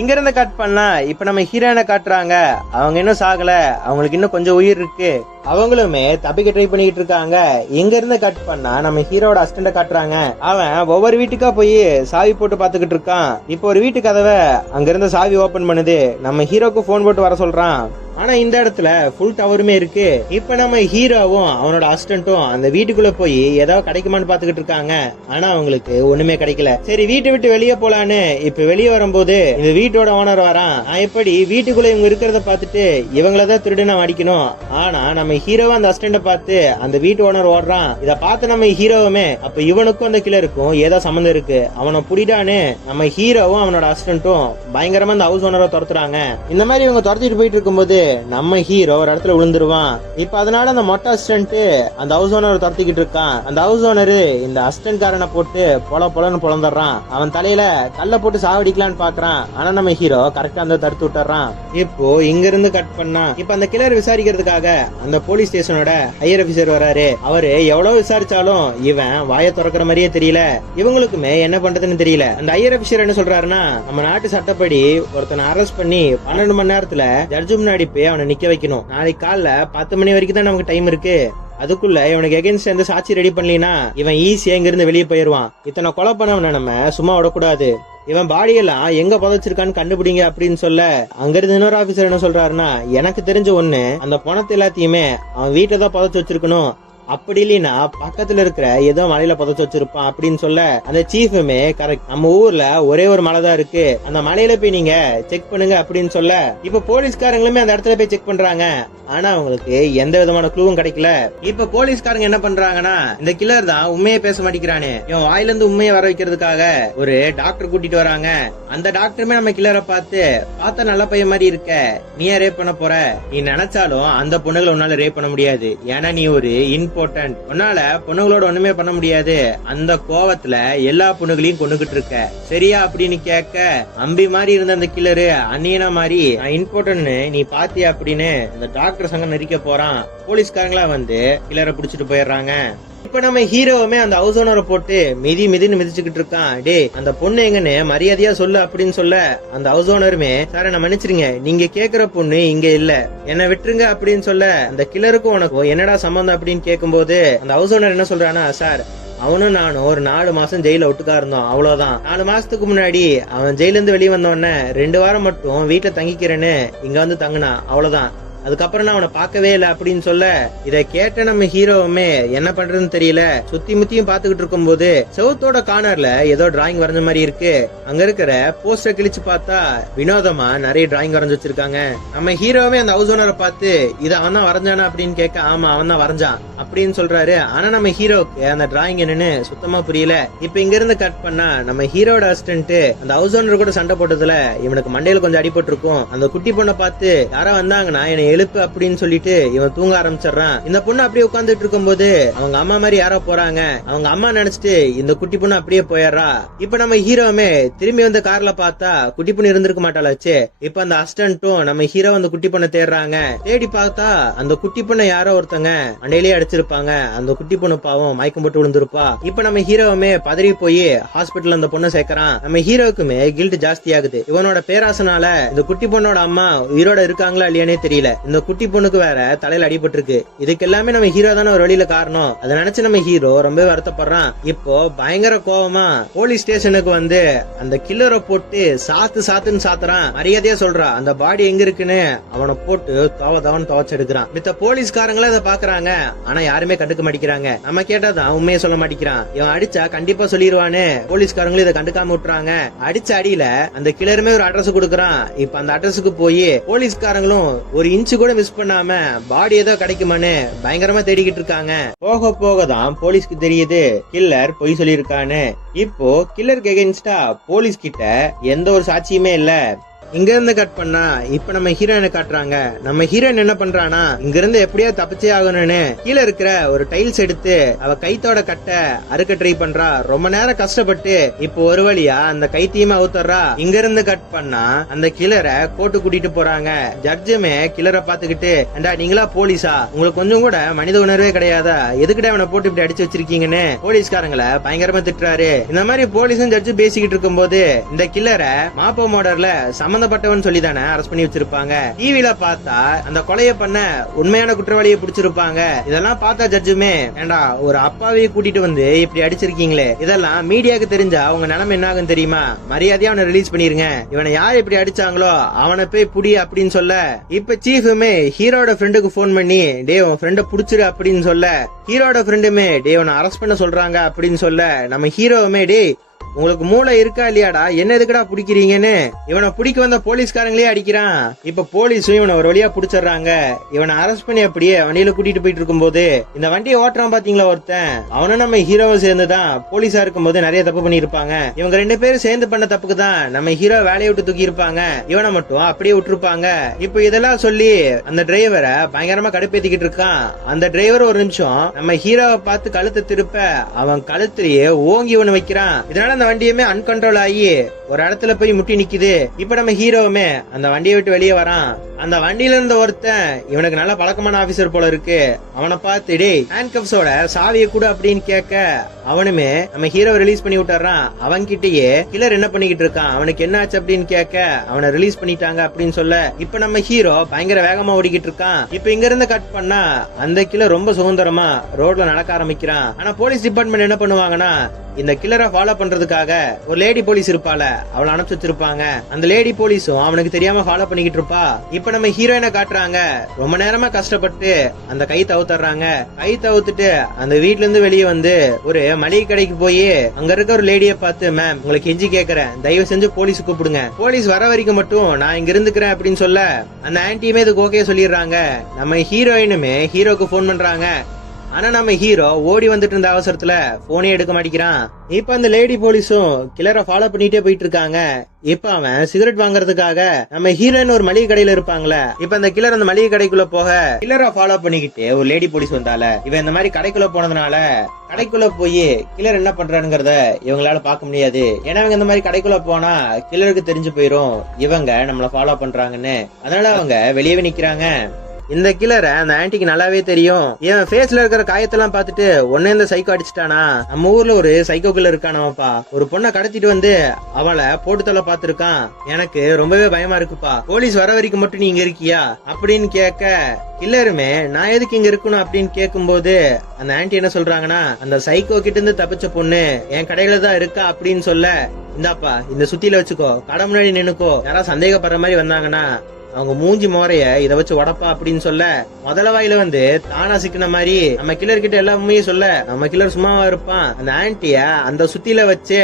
இங்க இருந்து கட் பண்ணா இப்ப நம்ம ஹீரோயினை காட்டுறாங்க. அவங்க இன்னும் சாகல. அவங்களுக்கு இன்னும் கொஞ்சம் உயிர் இருக்கு. அவங்களுமே தப்பிக்க ட்ரை பண்ணிட்டு இருக்காங்க. இங்க இருந்து கட் பண்ணா நம்ம ஹீரோட அஸ்டண்ட காட்டுறாங்க. அவன் ஒவ்வொரு வீட்டுக்கா போய் சாவி போட்டு பாத்துக்கிட்டு இருக்கான். இப்போ ஒரு வீட்டு கதவை அங்க இருந்து சாவி ஓபன் பண்ணுது. நம்ம ஹீரோக்கு போன் போட்டு வர சொல்றான். ஆனா இந்த இடத்துல ஃபுல் டவருமே இருக்கு. இப்ப நம்ம ஹீரோவும் அவனோட அசிஸ்டன்ட்டும் அந்த வீட்டுக்குள்ள போய் ஏதாவது கிடைக்குமான்னு பாத்துக்கிட்டு இருக்காங்க. ஆனா அவங்களுக்கு ஒண்ணுமே கிடைக்கல. சரி வீட்டை விட்டு வெளியே போலான்னு இப்ப வெளியே வரும்போது இந்த வீட்டோட ஓனர் வரான். நான் எப்படி வீட்டுக்குள்ள இவங்க இருக்கிறத பார்த்துட்டு இவங்களதான் திருடுனா அடிக்கணும்? ஆனா நம்ம ஹீரோவை அந்த அசிஸ்டண்ட பார்த்து அந்த வீட்டு ஓனர் ஓடுறான். இத பார்த்து நம்ம ஹீரோவுமே அப்ப இவனுக்கும் அந்த கிளருக்கும் ஏதோ சம்மந்தம் இருக்கு. அவனை புடிடான்னு நம்ம ஹீரோவும் அவனோட அசிஸ்டன்ட்டும் பயங்கரமா அந்த ஹவுஸ் ஓனரை துரத்துறாங்க. இந்த மாதிரி இவங்க துரத்திட்டு போயிட்டு இருக்கும்போது நம்ம ஹீரோ ஒரு இடத்துல விழுந்துருவான். இப்ப அதனால அந்த மொட்டை அசிஸ்டன்ட் அந்த ஹவுஸ் ஓனர் துரத்திக்கிட்டு இருக்கான். அந்த ஹவுஸ் ஓனர் இந்த அசிஸ்டன்ட் காரனை போட்டு பொல பொலன்னு பொழந்துடுறான் அவன் தலையில கல்ல போட்டு சாவடிக்கலான்னு பாக்குறான். ஆனா நம்ம ஹீரோ கரெக்டா அந்த தடுத்து விட்டுறான். இப்போ இங்க இருந்து கட் பண்ணா இப்ப அந்த கிளர் விசாரிக்கிறதுக்காக அந்த போலீஸ் ஸ்டேஷனோட ஹையர் ஆபீசர் வராரு. அவரு எவ்வளவு விசாரிச்சாலும் இவன் வாயை திறக்கிற மாதிரியே தெரியல. இவங்களுக்குமே என்ன பண்றதுன்னு தெரியல. அந்த ஹையர் ஆபீசர் என்ன சொல்றாருன்னா நம்ம நாட்டு சட்டப்படி ஒருத்தனை அரெஸ்ட் பண்ணி பன்னெண்டு மணி நேரத்துல ஜட்ஜு முன்னாடி போய் அவனை நிக்க வைக்கணும். நாளைக்கு காலைல பத்து மணி வரைக்கும் தான் நமக்கு டைம் இருக்கு? அதுக்குள்ள இவனுக்கு எகென்ஸ்ட் எந்த சாட்சி ரெடி பண்ணலனா இவன் ஈஸியா இங்க இருந்து வெளியே போயிருவான். இத்தனை கொலை பண்ணவன நம்ம சும்மா விடக்கூடாது. இவன் பாடியெல்லாம் எங்க புதைச்சிருக்கான்னு கண்டுபிடிங்க அப்படின்னு சொல்ல அங்கிருந்து இன்னொரு ஆபீசர் என்ன சொல்றாருன்னா எனக்கு தெரிஞ்ச ஒண்ணு அந்த பணத்தை எல்லாத்தையுமே அவன் வீட்டை தான் புதைச்சு வச்சிருக்கணும். அப்படி இல்லைன்னா பக்கத்துல இருக்கிற ஏதோ மலையில புதைச்சு வச்சிருப்பான் அப்படின்னு சொல்ல அந்த சீஃபுமே கரெக்ட் நம்ம ஊர்ல ஒரே ஒரு மலை தான் இருக்கு. அந்த மலையில போய் நீங்க செக் பண்ணுங்க அப்படின்னு சொல்ல இப்ப போலீஸ்காரங்களுமே அந்த இடத்துல போய் செக் பண்றாங்க. ஆனா அவங்களுக்கு எந்த விதமான க்ளூவும் கிடைக்கல. இப்ப போலீஸ்காரங்க என்ன பண்றாங்கன்னா இந்த கில்லர் தான் உண்மையை பேச மாட்டேங்கிறானே. இவன் வாயில இருந்து உண்மையை வர வைக்கிறதுக்காக ஒரு டாக்டர் கூட்டிட்டு வராங்க. அந்த டாக்டருமே நம்ம கில்லரை பார்த்து பார்த்தா நல்ல பையன் மாதிரி இருக்க. நீ ஏன் ரேப் பண்ண போற? நீ நினைச்சாலும் அந்த பொண்ணுகளை உன்னால ரேப் பண்ண முடியாது. ஏன்னா நீ ஒரு இம்பார்ட்டன்ட் உன்னால பொண்ணுங்களோட ஒண்ணுமே பண்ண முடியாது. அந்த கோவத்துல எல்லா பொண்ணுகளையும் கொண்டுகிட்டு இருக்க. சரியா அப்படின்னு கேட்க அம்பி மாதிரி இருந்த அந்த கில்லரு அந்நியனா மாதிரி நான் இம்பார்ட்டன்ட் நீ பாத்தியா அப்படின்னு அந்த டாக்டர் சங்கம் நெரிக்க போறான். போலீஸ்காரங்களா வந்து கில்லரை புடிச்சிட்டு போயிடுறாங்க. இப்ப நம்ம ஹீரோவுமே அந்த ஹவுஸ் ஓனரை போட்டு மிதி மிதின்னு மிதிச்சுக்கிட்டு இருக்கான். டே அந்த பொண்ணு எங்கன்னு மரியாதையா சொல்லு அப்படின்னு சொல்ல அந்த ஹவுஸ் ஓனருமே சார நான் மன்னிச்சிருங்க. நீங்க கேக்குற பொண்ணு இங்க இல்ல. என்ன விட்டுருங்க அப்படின்னு சொல்ல அந்த கிளருக்கும் உனக்கும் என்னடா சம்பந்தம் அப்படின்னு கேட்கும்போது அந்த ஹவுஸ் ஓனர் என்ன சொல்றானா சார் அவனும் நானும் ஒரு நாலு மாசம் ஜெயில ஒட்டுக்கா இருந்தோம். அவ்வளவுதான். நாலு மாசத்துக்கு முன்னாடி அவன் ஜெயில இருந்து வெளியே வந்தோடனே ரெண்டு வாரம் மட்டும் வீட்டுல தங்கிக்கிறேன்னு இங்க வந்து தங்கினான். அவ்வளவுதான். அதுக்கப்புறம் நான் அவனை பார்க்கவே இல்லை அப்படின்னு சொல்ல இதை கேட்ட நம்ம ஹீரோவுமே என்ன பண்றதுன்னு தெரியல. சுத்தி முத்தியும் பாத்துக்கிட்டு இருக்கும்போது செவத்தோட கார்னர்ல ஏதோ டிராயிங் வரைஞ்ச மாதிரி இருக்கு. அங்க இருக்கிற போஸ்டர் கிழிச்சு பார்த்தா வினோதமா நிறைய டிராயிங் வரைஞ்சு வச்சிருக்காங்க. நம்ம ஹீரோவே அந்த ஹவுஸ் ஓனரை பார்த்து இதை அவன் தான் வரைஞ்சானா? அப்படின்னு கேட்க ஆமா அவன் தான் வரைஞ்சான். அப்படின்னு சொல்றாரு. ஆனா நம்ம ஹீரோக்கு அந்த டிராயிங் என்னன்னு சுத்தமா புரியல. இப்ப இங்க இருந்து கட் பண்ணா நம்ம ஹீரோட அசிஸ்டன்ட் அந்த ஹவுஸ் ஓனர் கூட சண்டை போட்டதுல இவனுக்கு மண்டையில கொஞ்சம் அடிபட்டு இருக்கும் அந்த குட்டி பொண்ணை பார்த்து யாரா வந்தாங்கன்னா என்னை எழுப்பு அப்படின்னு சொல்லிட்டு இவன் தூங்க ஆரம்பிச்சிடுறான். இந்த பொண்ணு அப்படியே உட்காந்துட்டு இருக்கும்போது அவங்க அம்மா மாதிரி யாரோ போறாங்க. அவங்க அம்மா நினைச்சிட்டு இந்த குட்டி பொண்ணு அப்படியே போயிடுறா. இப்ப நம்ம ஹீரோவுமே திரும்பி வந்து கார்ல பார்த்தா குட்டி பொண்ணு இருந்திருக்க மாட்டாளாச்சு. இப்ப அந்த அசிஸ்டன்ட்டும் நம்ம ஹீரோ அந்த குட்டி பொண்ணை தேடுறாங்க. தேடி பார்த்தா அந்த குட்டி பொண்ணை யாரோ ஒருத்தங்க அண்டையிலேயே அடிச்சிருப்பாங்க. அந்த குட்டி பொண்ணு பாவம் மயக்கம் போட்டு விழுந்திருப்பா. இப்ப நம்ம ஹீரோவுமே பதறி போய் ஹாஸ்பிட்டல் அந்த பொண்ணை சேர்க்கறான். நம்ம ஹீரோவுக்குமே கில்ட் ஜாஸ்தி ஆகுது. இவனோட பேராசனால இந்த குட்டி பொண்ணோட அம்மா உயிரோட இருக்காங்களா இல்லையானே தெரியல. இந்த குட்டி பொண்ணுக்கு வேற தலையில அடிபட்டிருக்கு. இதுக்கெல்லாமே இதுக்கு எல்லாமே நம்ம ஹீரோ தானே ஒரு வழியில காரணம். அதை நினைச்சு நம்ம ஹீரோ ரொம்ப வருத்தப்படுறான். இப்போ பயங்கர கோவமா போலீஸ் ஸ்டேஷனுக்கு வந்து அந்த கில்லரை போட்டு சாத்து சாத்துன்னு சாத்துறான். மரியாதையா சொல்றான் அந்த பாடி எங்க இருக்குன்னு அவனை போட்டு தவ தவன் துவச்செடுக்கிறான். மித்த போலீஸ்காரங்களும் அதை பாக்குறாங்க. ஆனா யாருமே கண்டுக்க மாட்டேங்கிறாங்க. நம்ம கேட்டாதான் உண்மையை சொல்ல மாட்டேங்கிறான். இவன் அடிச்சா கண்டிப்பா சொல்லிடுவான்னு போலீஸ்காரங்களும் இதை கண்டுக்காம விட்டுறாங்க. அடிச்ச அடியில அந்த கிளருமே ஒரு அட்ரஸ் கொடுக்கறான். இப்ப அந்த அட்ரஸுக்கு போய் போலீஸ்காரங்களும் ஒரு இன்ச் இன்ச்சு கூட மிஸ் பண்ணாம பாடி ஏதோ கிடைக்குமான்னு பயங்கரமா தேடிக்கிட்டு இருக்காங்க. போக போக தான் போலீஸ்க்கு தெரியுது கில்லர் பொய் சொல்லியிருக்கான்னு. இப்போ கில்லருக்கு எகென்ஸ்டா போலீஸ் கிட்ட எந்த ஒரு சாட்சியுமே இல்ல. இங்க இருந்து கட் பண்ணா இப்ப நம்ம ஹீரோயினை காட்டுறாங்க. நம்ம ஹீரோயின் என்ன பண்றானா இங்க இருந்து எப்படியோ தப்பிச்சே ஆகணும்னு கீழே இருக்கிற ஒரு டைல்ஸ் எடுத்து அவ கைத்தோட கட்ட அறுக்க ட்ரை பண்றா. ரொம்ப நேரம் கஷ்டப்பட்டு இப்போ ஒரு வழியா அந்த கைத்தையுமே அவுத்தர்றா. இங்க இருந்து கட் பண்ணா அந்த கிளரை கோட்டு கூட்டிட்டு போறாங்க. ஜட்ஜுமே கிளரை பாத்துக்கிட்டு ஏண்டா நீங்களா போலீஸா? உங்களுக்கு கொஞ்சம் கூட மனித உணர்வே கிடையாதா? எதுக்கிட்ட அவனை போட்டு இப்படி அடிச்சு வச்சிருக்கீங்கன்னு? போலீஸ்காரங்களை பயங்கரமா திட்டுறாரு. இந்த மாதிரி போலீஸும் ஜட்ஜும் பேசிக்கிட்டு இருக்கும்போது இந்த கில்லரை மாப்போ மோடர்ல சம்பந்தப்பட்டவன் சொல்லி தானே அரெஸ்ட் பண்ணி வச்சிருப்பாங்க. டிவில பார்த்தா அந்த கொலையை பண்ண உண்மையான குற்றவாளியை பிடிச்சிருப்பாங்க. இதெல்லாம் பார்த்தா ஜட்ஜுமே ஏண்டா ஒரு அப்பாவையை கூட்டிட்டு வந்து இப்படி அடிச்சிருக்கீங்களே? இதெல்லாம் மீடியாவுக்கு தெரிஞ்சா அவங்க நிலைமை என்ன ஆகும் தெரியுமா? மரியாதையா அவனை ரிலீஸ் பண்ணிருங்க. இவனை யார் இப்படி அடிச்சாங்களோ அவனை போய் புடி அப்படின்னு சொல்ல. இப்ப சீஃபுமே ஹீரோட ஃப்ரெண்டுக்கு ஃபோன் பண்ணி டே உன் ஃப்ரெண்ட புடிச்சிரு அப்படின்னு சொல்ல. ஹீரோட ஃப்ரெண்டுமே டே உன்னை அரெஸ்ட் பண்ண சொல்றாங்க அப்படின்னு சொல்ல. நம்ம ஹீரோவுமே டே உங்களுக்கு மூளை இருக்கா இல்லையாடா? என்ன எதுக்குடா பிடிக்கிறீங்கன்னு? இவனை பிடிக்க வந்த போலீஸ்காரங்களே அடிக்கிறான். இப்ப போலீஸும் இவனை ஒரு வழியா பிடிச்சிடுறாங்க. இவனை அரெஸ்ட் பண்ணி அப்படியே வண்டியில கூட்டிட்டு போயிட்டு இருக்கும்போது இந்த வண்டியை ஓட்டுறான் பாத்தீங்களா ஒருத்தன்? அவனும் நம்ம ஹீரோவை சேர்ந்துதான் போலீஸா இருக்கும்போது நிறைய தப்பு பண்ணிருப்பாங்க இவங்க ரெண்டு பேரும் சேர்ந்து பண்ண தப்புக்கு தான் நம்ம ஹீரோ வேலையை விட்டு தூக்கி இருப்பாங்க இவனை மட்டும் அப்படியே விட்டுருப்பாங்க. இப்ப இதெல்லாம் சொல்லி அந்த டிரைவரை பயங்கரமா கடுப்பேத்திக்கிட்டு இருக்கான். அந்த டிரைவர் ஒரு நிமிஷம் நம்ம ஹீரோவை பார்த்து கழுத்தை திருப்ப அவன் கழுத்திலேயே ஓங்கி ஒண்ணு வைக்கிறான். இதனால அந்த வண்டியுமே அன்கண்ட்ரோல் ஆகி ஒரு இடத்துல போய் முட்டி நிக்குது. இப்ப நம்ம ஹீரோவுமே அந்த வண்டியை விட்டு வெளியே வரான். அந்த வண்டியில இருந்த ஒருத்தன் இவனுக்கு நல்ல பழக்கமான ஆபீசர் போல இருக்கு. அவனை பார்த்து டேய் ஹேண்ட் கப்ஸோட கூட அப்படின்னு கேட்க அவனுமே நம்ம ஹீரோ ரிலீஸ் பண்ணி விட்டுறான். அவன் கிட்டயே கில்லர் என்ன பண்ணிக்கிட்டு இருக்கான்? அவனுக்கு என்ன ஆச்சு அப்படின்னு கேட்க அவனை ரிலீஸ் பண்ணிட்டாங்க அப்படின்னு சொல்ல இப்ப நம்ம ஹீரோ பயங்கர வேகமா ஓடிக்கிட்டு இருக்கான். இப்ப இங்க இருந்து கட் பண்ணா அந்த கிளர் ரொம்ப சுதந்திரமா ரோட்ல நடக்க ஆரம்பிக்கிறான். ஆனா போலீஸ் டிபார்ட்மெண்ட் என்ன பண்ணுவாங்கன்னா இந்த கில்லரை ஃபாலோ பண்றதுக்கு பண்றதுக்காக ஒரு லேடி போலீஸ் இருப்பால அவளை அனுப்பிச்சு வச்சிருப்பாங்க. அந்த லேடி போலீஸும் அவனுக்கு தெரியாம ஃபாலோ பண்ணிக்கிட்டு இருப்பா. இப்ப நம்ம ஹீரோயினை காட்டுறாங்க. ரொம்ப நேரமா கஷ்டப்பட்டு அந்த கை தவுத்துறாங்க. கை தவுத்துட்டு அந்த வீட்ல இருந்து வெளியே வந்து ஒரு மளிகை கடைக்கு போய் அங்க இருக்க ஒரு லேடிய பார்த்து மேம் உங்களுக்கு கெஞ்சி கேக்குறேன். தயவு செஞ்சு போலீஸ் கூப்பிடுங்க. போலீஸ் வர வரைக்கும் மட்டும் நான் இங்க இருந்துக்கிறேன் அப்படின்னு சொல்ல அந்த ஆன்ட்டியுமே இதுக்கு ஓகே சொல்லிடுறாங்க. நம்ம ஹீரோயினுமே ஹீரோக்கு ஃபோன் பண்றாங்க. ஆனா நம்ம ஹீரோ ஓடி வந்துட்டு இருந்த அவசரத்துல போனே எடுக்க மாட்டேங்கிறான். இப்ப அந்த லேடி போலீஸும் கிளரை ஃபாலோ பண்ணிட்டே போயிட்டு இருக்காங்க. இப்ப அவன் சிகரெட் வாங்குறதுக்காக நம்ம ஹீரோயின் ஒரு மளிகை கடையில இருப்பாங்களே இப்ப அந்த கிளர் அந்த மளிகை கடைக்குள்ள போக கிளரை ஃபாலோ பண்ணிக்கிட்டு ஒரு லேடி போலீஸ் வந்தால இவன் இந்த மாதிரி கடைக்குள்ள போனதுனால கடைக்குள்ள போய் கிளர் என்ன பண்றானுங்கிறத இவங்களால பார்க்க முடியாது. ஏன்னா இவங்க இந்த மாதிரி கடைக்குள்ள போனா கிளருக்கு தெரிஞ்சு போயிரும். இவங்க நம்மள ஃபாலோ பண்றாங்கன்னு. அதனால அவங்க வெளியவே நிக்கிறாங்க. இந்த கிளரை அந்த ஆன்டிக்கு நல்லாவே தெரியும். இவன் ஃபேஸ்ல இருக்கிற காயத்தெல்லாம் பார்த்துட்டு ஒன்னே இந்த சைக்கோ அடிச்சிட்டானா? நம்ம ஊர்ல ஒரு சைக்கோ கிளர் இருக்கானாப்பா ஒரு பொண்ணை கடத்திட்டு வந்து அவளை போட்டு தொலை பார்த்திருக்கான். எனக்கு ரொம்பவே பயமா இருக்குப்பா. போலீஸ் வர வரைக்கும் மட்டும் நீ இங்க இருக்கியா? அப்படின்னு கேட்க கில்லருமே நான் எதுக்கு இங்க இருக்கணும்? அப்படின்னு கேட்கும்போது அந்த ஆன்டி என்ன சொல்றாங்கன்னா அந்த சைக்கோ கிட்ட இருந்து தப்பிச்ச பொண்ணு என் கடையில தான் இருக்கா? அப்படின்னு சொல்ல இந்தாப்பா இந்த சுத்தியில வச்சுக்கோ. கடை முன்னாடி நின்னுக்கோ. யாராவது சந்தேகப்படுற மாதிரி வந்தாங்கன்னா அவங்க மூஞ்சி மோரைய இதை வச்சு உடப்பா அப்படின்னு சொல்ல முதல வாயில வந்து தானா சிக்கின மாதிரி நம்ம கிளர் கிட்ட எல்லா உண்மையும் சொல்ல நம்ம கிளர் சும்மாவா இருப்பான். அந்த ஆன்டிய அந்த சுத்தியில வச்சு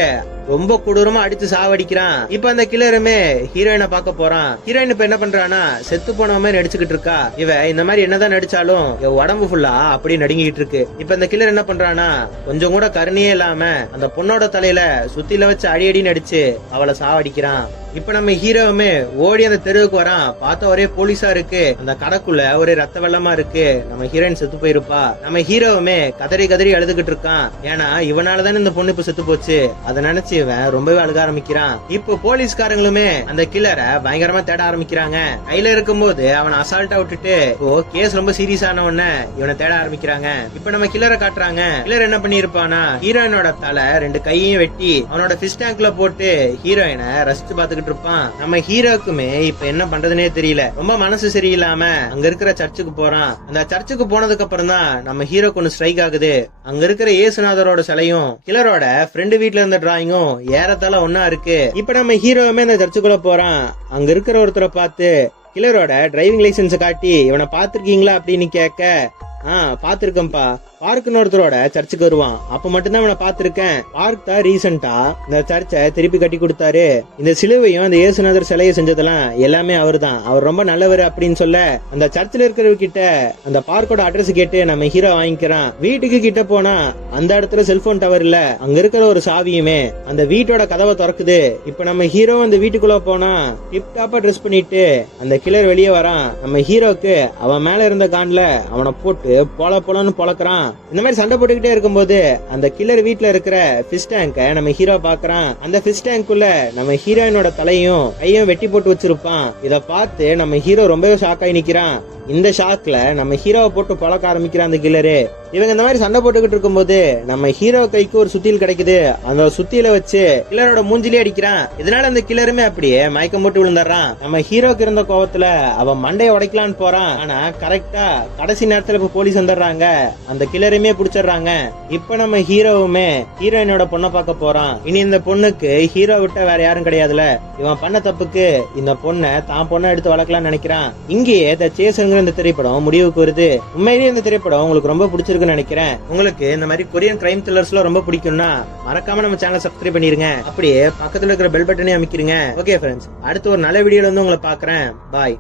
ரொம்ப கொடூரமா அடிச்சு சாவடிக்கிறான். இப்ப அந்த கிளருமே ஹீரோயினை பார்க்க போறான். ஹீரோயின் இப்ப என்ன பண்றானா செத்து போன மாதிரி நடிச்சுக்கிட்டு இருக்கா. இவ இந்த மாதிரி என்னதான் நடிச்சாலும் இவ உடம்பு ஃபுல்லா அப்படி நடுங்கிட்டு இருக்கு. இப்ப இந்த கிளர் என்ன பண்றானா கொஞ்சம் கூட கருணையே இல்லாம அந்த பொண்ணோட தலையில சுத்தில வச்சு அடி அடி நடிச்சு அவளை சாவடிக்கிறான். இப்ப நம்ம ஹீரோவுமே ஓடி அந்த தெருவுக்கு வரான். பார்த்த ஒரே போலீஸா இருக்கு. அந்த கடைக்குள்ள ஒரே ரத்த வெள்ளமா இருக்கு. நம்ம ஹீரோயின் செத்து போயிருப்பா. நம்ம ஹீரோவுமே கதறி கதறி அழுதுகிட்டு இருக்கான். ஏன்னா இவனாலதானே இந்த பொண்ணு இப்ப செத்து போச்சு. அதை நினைச்சு இவன் ரொம்பவே அழுக ஆரம்பிக்கிறான். இப்போ போலீஸ்காரங்களுமே அந்த கில்லரை பயங்கரமா தேட ஆரம்பிக்கிறாங்க. கையில இருக்கும்போது அவனை அசால்ட்டா விட்டுட்டு இப்போ கேஸ் ரொம்ப சீரியஸ் ஆன உடனே இவனை தேட ஆரம்பிக்கிறாங்க. இப்ப நம்ம கில்லரை காட்டுறாங்க. கில்லர் என்ன பண்ணிருப்பானா ஹீரோயினோட தலை ரெண்டு கையையும் வெட்டி அவனோட ஃபிஷ் டேங்க்ல போட்டு ஹீரோயினை ரசிச்சு பாத்துக்கிட்டு இருப்பான் நம்ம ஹீரோக்குமே இப்ப என்ன பண்றதுனே தெரியல. ரொம்ப மனசு சரியில்லாம அங்க இருக்கிற சர்ச்சுக்கு போறான். அந்த சர்ச்சுக்கு போனதுக்கு அப்புறம் தான் நம்ம ஹீரோக்கு ஒன்னு ஸ்ட்ரைக் ஆகுது. அங்க இருக்கிற இயேசுநாதரோட சிலையும் கிளரோட ஃப்ரெண்டு வீட்ல இருந்த டிராயிங்கும் ஏறத்தால ஒன்னா இருக்கு. இப்ப நம்ம ஹீரோவுமே அந்த சர்ச்சுக்குள்ள போறான். அங்க இருக்கிற ஒருத்தரை பார்த்து கிளரோட டிரைவிங் லைசென்ஸ் காட்டி இவனை பாத்திருக்கீங்களா அப்படின்னு கேட்க ஆ பாத்திருக்கேன்ப்பா. பார்க்குன்னு ஒருத்தரோட சர்ச்சுக்கு வருவான். அப்ப மட்டும்தான் அவனை பாத்திருக்கேன். பார்க் தான் ரீசெண்டா இந்த சர்ச்சை திருப்பி கட்டி கொடுத்தாரு. இந்த சிலுவையும் அந்த இயேசுநாதர் சிலையை செஞ்சதெல்லாம் எல்லாமே அவர் தான் அவர் ரொம்ப நல்லவர் அப்படின்னு சொல்ல அந்த சர்ச்சில் இருக்கிறவர்கிட்ட அந்த பார்க்கோட அட்ரஸ் கேட்டு நம்ம ஹீரோ வாங்கிக்கிறான். வீட்டுக்கு கிட்ட போனா அந்த இடத்துல செல்போன் டவர் இல்ல. அங்க இருக்கிற ஒரு சாவியுமே அந்த வீட்டோட கதவை திறக்குது. இப்ப நம்ம ஹீரோ அந்த வீட்டுக்குள்ள போனா டிப் டாப்பா ட்ரெஸ் பண்ணிட்டு அந்த கிளர் வெளியே வரான். நம்ம ஹீரோக்கு அவன் மேல இருந்த கான்ல அவனை போட்டு பொல பொலன்னு பொளக்குறான் இந்த மாதிரி சண்டை போட்டுக்கிட்டே இருக்கும்போது அந்த கில்லர் வீட்டுல இருக்கிற ஃபிஷ் டேங்க நம்ம ஹீரோ பாக்குறான் அந்த ஃபிஷ் டேங்க்குள்ள நம்ம ஹீரோயினோட தலையும் கையும் வெட்டி போட்டு வச்சிருப்பான். இத பார்த்து நம்ம ஹீரோ ரொம்பவே ஷாக் ஆகி நிக்கிறான். இந்த ஷாக்ல நம்ம ஹீரோவை போட்டு பழக்க ஆரம்பிக்கிற அந்த கில்லரு. இவங்க இந்த மாதிரி சண்டை போட்டுக்கிட்டு இருக்கும்போது நம்ம ஹீரோ கைக்கு ஒரு சுத்தியில் கிடைக்குது. அந்த சுத்தியில வச்சு கில்லரோட மூஞ்சிலே அடிக்கிறான். இதனால அந்த கில்லருமே அப்படியே மயக்கம் போட்டு விழுந்துடுறான். நம்ம ஹீரோக்கு இருந்த கோவத்துல அவன் மண்டையை உடைக்கலான்னு போறான். ஆனா கரெக்டா கடைசி நேரத்துல இப்ப போலீஸ் வந்துடுறாங்க. அந்த கில்லருமே பிடிச்சிடுறாங்க. இப்ப நம்ம ஹீரோவுமே ஹீரோயினோட பொண்ணை பார்க்க போறான். இனி இந்த பொண்ணுக்கு ஹீரோ விட்ட வேற யாரும் கிடையாதுல இவன் பண்ண தப்புக்கு இந்த பொண்ணை தான் பொண்ணை எடுத்து வளர்க்கலாம்னு நினைக்கிறான். இங்கேயே த சேசங்கிற இந்த திரைப்படம் முடிவுக்கு வருது. உண்மையிலேயே இந்த திரைப்படம் உங்களுக்கு ரொம்ப பிடிச்சிருக்குன்னு நினைக்கிறேன். உங்களுக்கு இந்த மாதிரி கொரியன் கிரைம் த்ரில்லர்ஸ்லாம் ரொம்ப பிடிக்கும்னா மறக்காம நம்ம சேனலை சப்ஸ்கிரைப் பண்ணிருங்க. அப்படியே பக்கத்துல இருக்கிற பெல் பட்டனே அமைக்கிறீங்க ஓகே ஃப்ரெண்ட்ஸ் அடுத்து ஒரு நல்ல வீடியோல வந்து உங்களை பாக்குறேன் பாய்